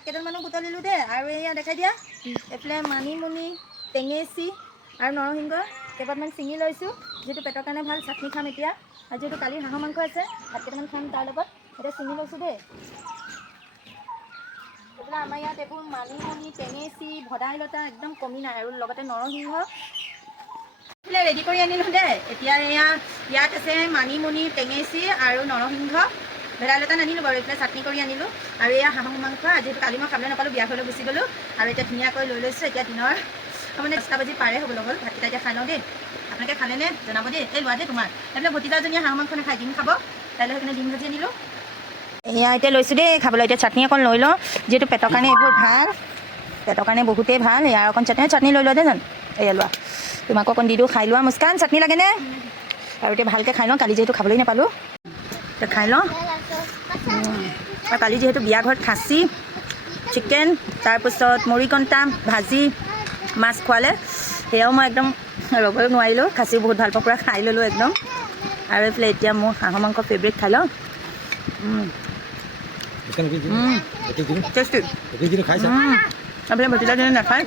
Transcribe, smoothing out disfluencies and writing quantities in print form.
শাক কেইডালমানো বুটলিলোঁ দেই আৰু এয়া দেখাই দিয়া এইফালে মানিমুনি টেঙেচি আৰু নৰসিংহ কেইবাৰমান ছিঙি লৈছোঁ যিহেতু পেটৰ কাৰণে ভাল চাটনি খাম এতিয়া আৰু যিহেতু কালি হাঁহৰ মাংস আছে ভাত কেইটামান খাম তাৰ লগত এতিয়া ছিঙি লৈছোঁ দেই এইফালে আমাৰ ইয়াত এইবোৰ মানিমুনি টেঙেচি ভদাইলতা একদম কমি নাই আৰু লগতে নৰসিংহ এইফালে ৰেডি কৰি আনিলোঁ দেই এতিয়া এয়া ইয়াত আছে মানিমুনি টেঙেচি আৰু নৰসিংহ ভেদাইলতা নানিলোঁ বাৰু এইফালে চাটনি কৰি আনিলোঁ আৰু এয়া হাঁহৰ মাংস যিহেতু কালি মই খাবলৈ নাপালোঁ বিয়া ঘৰলৈ গুচি গ'লোঁ আৰু এতিয়া ধুনীয়াকৈ লৈ লৈছোঁ এতিয়া দিনৰ মানে 10টা বাজি পাৰে হ'বলৈ হ'ল ভাতকেইটা এতিয়া খাই লওঁ দেই আপোনালোকে খালেনে জনাব দেই এই লোৱা দেই তোমাৰ এইফালে ভতিজাজনীয়ে হাঁহৰ মাংস নাখায় ডিম খাব কাইলৈ সেইকাৰণে ডিম ভাজি আনিলোঁ এয়া এতিয়া লৈছোঁ দেই খাবলৈ এতিয়া চাটনি অকণ লৈ লওঁ যিহেতু পেটৰ কাৰণে এইবোৰ ভাল পেটৰ কাৰণে বহুতেই ভাল ইয়াৰ অকণ চাটনি লৈ লোৱা দেই জানো এয়া লোৱা তোমাকো অকণ দি দিওঁ খাই লোৱা মুস্কান চাটনি লাগেনে আৰু এতিয়া ভালকৈ খাই লওঁ কালি যিহেতু খাবলৈ নাপালোঁ এতিয়া খাই লওঁ আৰু কালি যিহেতু বিয়া ঘৰত খাচী চিকেন তাৰপিছত মুড়িকণ্টা ভাজি মাছ খোৱালে সেয়াও মই একদম ৰ'ব নোৱাৰিলোঁ খাচী বহুত ভাল পাওঁ পূৰা খাই ল'লোঁ একদম আৰু এইফালে এতিয়া মোৰ হাঁহৰ মাংস ফেভৰেট খাই লওঁ টেষ্টি এইফালে ভতিজাজনী নাখায়